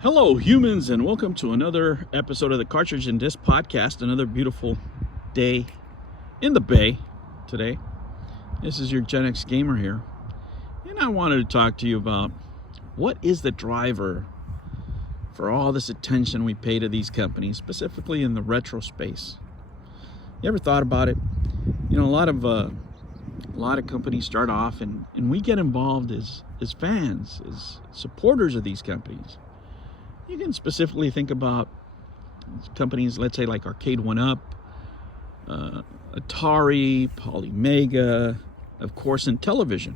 Hello, humans, and welcome to another episode of the Cartridge and Disc Podcast. Another beautiful day in the Bay today. This is your Gen X gamer here, and I wanted to talk to you about what is the driver for all this attention we pay to these companies, specifically in the retro space. You ever thought about it? You know, a lot of companies start off, and we get involved as fans, as supporters of these companies. You can specifically think about companies, let's say like Arcade 1-Up, Atari, Polymega, of course, Intellivision.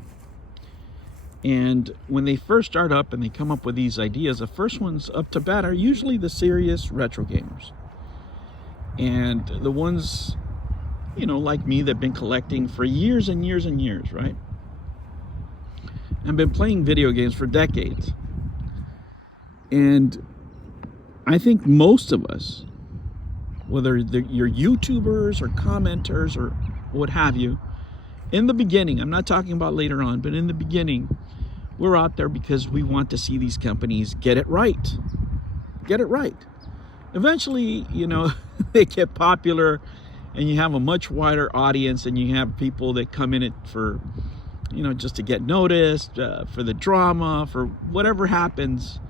And when they first start up and they come up with these ideas, the first ones up to bat are usually the serious retro gamers. And the ones, you know, like me, that have been collecting for years and years and years, right? I've been playing video games for decades. And I think most of us, whether you're YouTubers or commenters or what have you, in the beginning, I'm not talking about later on, but in the beginning, we're out there because we want to see these companies get it right. Get it right. Eventually, you know, they get popular and you have a much wider audience, and you have people that come in it for, you know, just to get noticed, for the drama, for whatever happens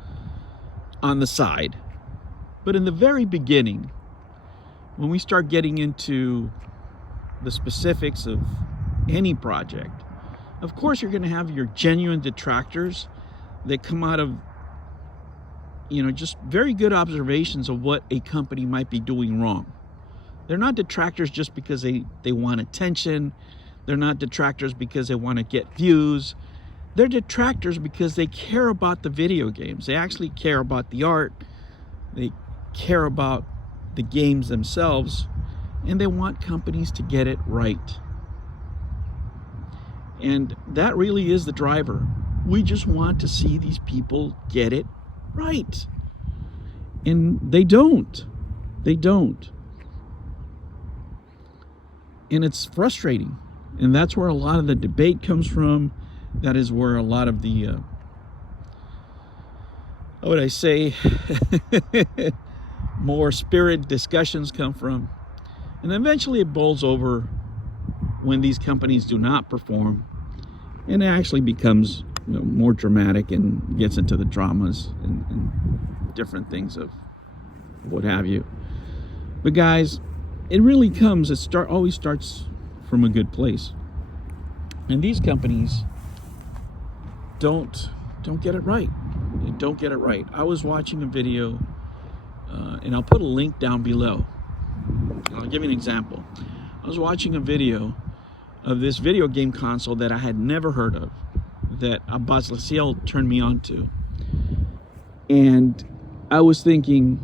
on the side. But in the very beginning, when we start getting into the specifics of any project, of course you're going to have your genuine detractors that come out of, you know, just very good observations of what a company might be doing wrong. They're not detractors just because they want attention. They're not detractors because they want to get views. They're detractors because they care about the video games. They actually care about the art. They care about the games themselves, and they want companies to get it right. And that really is the driver. We just want to see these people get it right. And they don't. They don't. And it's frustrating. And that's where a lot of the debate comes from. That is where a lot of the, how would I say, more spirit discussions come from. And eventually it boils over when these companies do not perform, and it actually becomes, you know, more dramatic and gets into the dramas and different things of what have you. But guys, it really comes, always starts from a good place. And these companies don't get it right. They don't get it right. I was watching a video, and I'll put a link down below. I'll give you an example. I was watching a video of this video game console that I had never heard of, that Abbas Lassiel turned me on to. And I was thinking,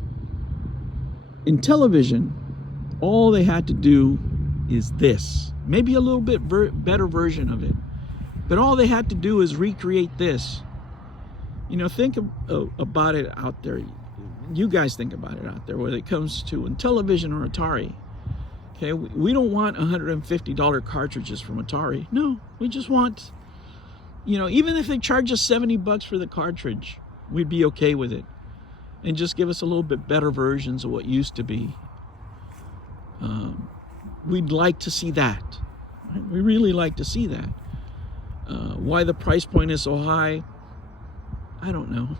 in television, all they had to do is this. Maybe a little bit better version of it. But all they had to do is recreate this. You know, think about it out there. You guys think about it out there, whether it comes to Intellivision or Atari. Okay, we don't want $150 cartridges from Atari. No, we just want, you know, even if they charge us $70 for the cartridge, we'd be okay with it. And just give us a little bit better versions of what used to be. We'd like to see that. We really like to see that. Why the price point is so high, I don't know.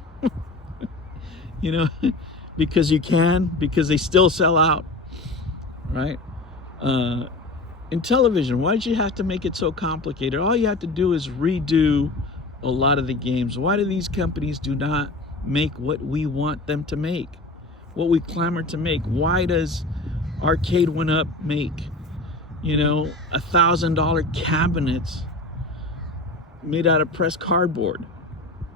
You know, because they still sell out, right? In television, why did you have to make it so complicated? All you have to do is redo a lot of the games. Why do these companies do not make what we want them to make, what we clamor to make? Why does Arcade 1-Up make, you know, $1,000 cabinets made out of pressed cardboard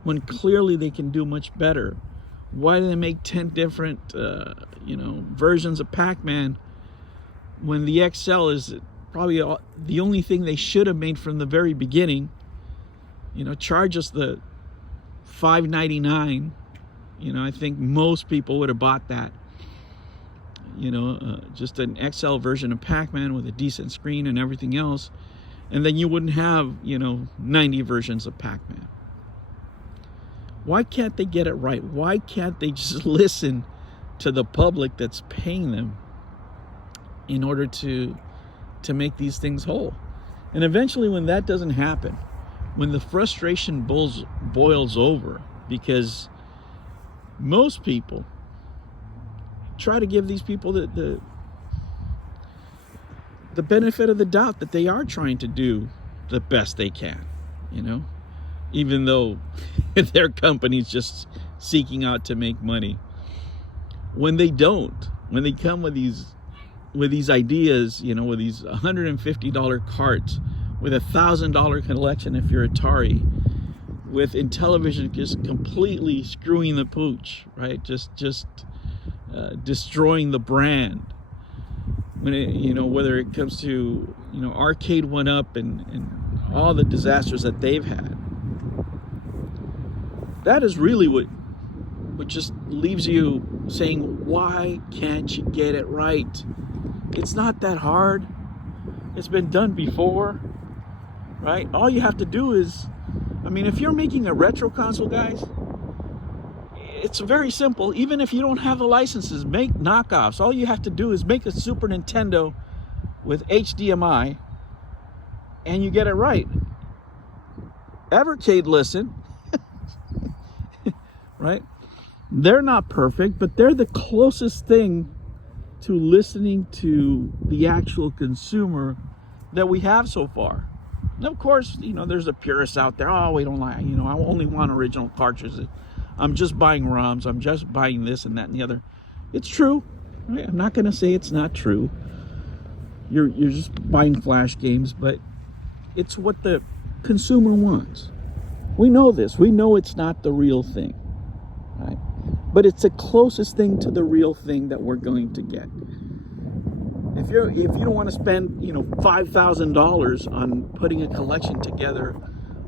when clearly they can do much better? Why do they make 10 different, you know, versions of Pac-Man when the XL is probably the only thing they should have made from the very beginning? You know, charge us the $5.99. You know, I think most people would have bought that. You know, just an XL version of Pac-Man with a decent screen and everything else. And then you wouldn't have, you know, 90 versions of Pac-Man. Why can't they get it right? Why can't they just listen to the public that's paying them in order to make these things whole? And eventually, when that doesn't happen, when the frustration boils over, because most people try to give these people the benefit of the doubt that they are trying to do the best they can, you know, even though their company's just seeking out to make money. When they don't, when they come with these ideas, you know, with these $150 carts, with $1,000 collection if you're Atari, with Intellivision just completely screwing the pooch, right? Just destroying the brand. When it, you know, whether it comes to, you know, Arcade went up and all the disasters that they've had. That is really what just leaves you saying, why can't you get it right? It's not that hard. It's been done before, right? All you have to do is, I mean, if you're making a retro console, guys, it's very simple. Even if you don't have the licenses, make knockoffs. All you have to do is make a Super Nintendo with HDMI and you get it right. Evercade, listen, right? They're not perfect, but they're the closest thing to listening to the actual consumer that we have so far. And of course, you know, there's the purists out there. Oh, we don't like, you know, I only want original cartridges. I'm just buying ROMs. I'm just buying this and that and the other. It's true. Right? I'm not going to say it's not true. You're just buying flash games, but it's what the consumer wants. We know this. We know it's not the real thing, right? But it's the closest thing to the real thing that we're going to get. If you don't want to spend, you know, $5,000 on putting a collection together,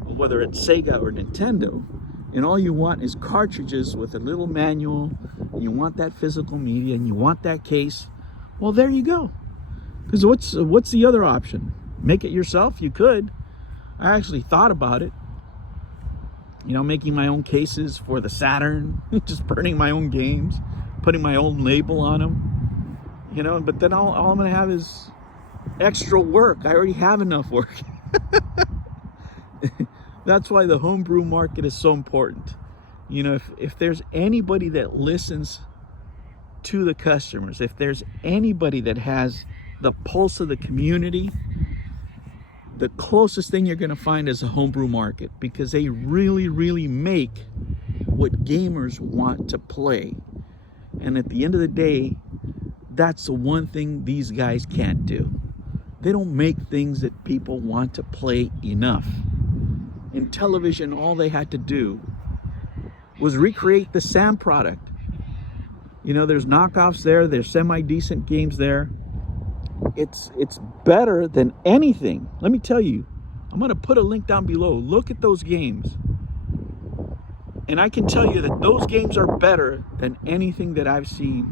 whether it's Sega or Nintendo, and all you want is cartridges with a little manual, and you want that physical media, and you want that case, well, there you go. Because what's the other option? Make it yourself? You could. I actually thought about it. You know, making my own cases for the Saturn, just burning my own games, putting my own label on them, you know, but then all I'm going to have is extra work. I already have enough work. That's why the homebrew market is so important. You know, if there's anybody that listens to the customers, if there's anybody that has the pulse of the community, the closest thing you're going to find is a homebrew market, because they really, really make what gamers want to play. And at the end of the day, that's the one thing these guys can't do. They don't make things that people want to play enough. In Intellivision, all they had to do was recreate the Sam product. You know, there's knockoffs there, there's semi-decent games there. It's better than anything. Let me tell you, I'm going to put a link down below. Look at those games. And I can tell you that those games are better than anything that I've seen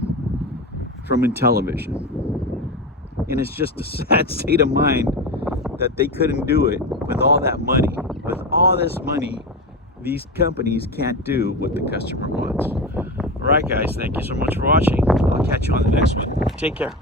from Intellivision. And it's just a sad state of mind that they couldn't do it with all that money. With all this money, these companies can't do what the customer wants. All right, guys, thank you so much for watching. I'll catch you on the next one. Take care.